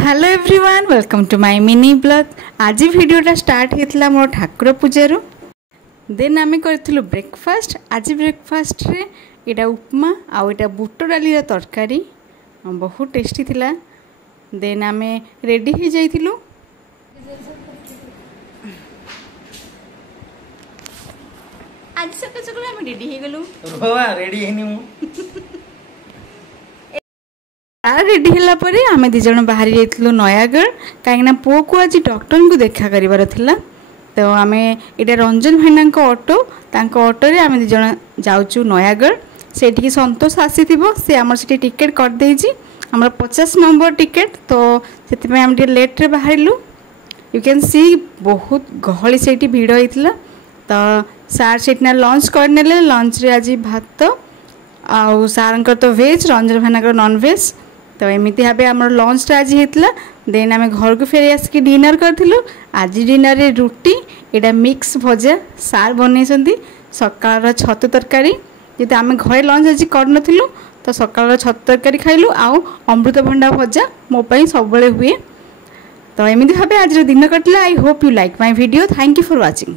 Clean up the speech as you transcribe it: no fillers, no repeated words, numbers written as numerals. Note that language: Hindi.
Hello everyone welcome to my mini blog. आज वीडियोटा स्टार्ट होता मोर ठाकुर पूजार देन आम करूँ ब्रेकफास्ट। आज ब्रेकफास्ट रे इटा उपमा आउटा बुट डाली तरकारी बहुत टेस्टी थिला। देन आम रेडी हो जाइलु। आज सकाल सकाल आम रेडी हो गलु। रेडी रेडी है आम दिज बाहरी जाइलु नयागढ़ कहीं पुओ को आज डॉक्टर को देखा करार था। तो आम यहाँ रंजन भाईना ऑटो ऑटो रे आम दिज जाऊँ नयागढ़। से संतोष आसी सी आम से टिकेट करदे आम 50 नंबर टिकेट। तो से आम लेट्रे बाहरलु। यू कैन सी बहुत गहली से भिड़ होता। तो सार से लंच करने लंच रे आज भात आउ सार तो वेज रंजन भाईना नॉन वेज। तो एमती भाव आम लंचटा आज होता। देन आम घर को फेरी आसिक डिनर करूँ। आज डिनर रे रुटी एटा मिक्स भजा सार बन सकाल छतु तरकारी जो आम घरे लंच आज करूँ। तो सकाल छतु तरकारी खाइलु आउ अमृतभंडा भजा मोपाई सब हुए। तो एमती भाव आज दिन कटिला। I hope you like my video. Thank you for watching.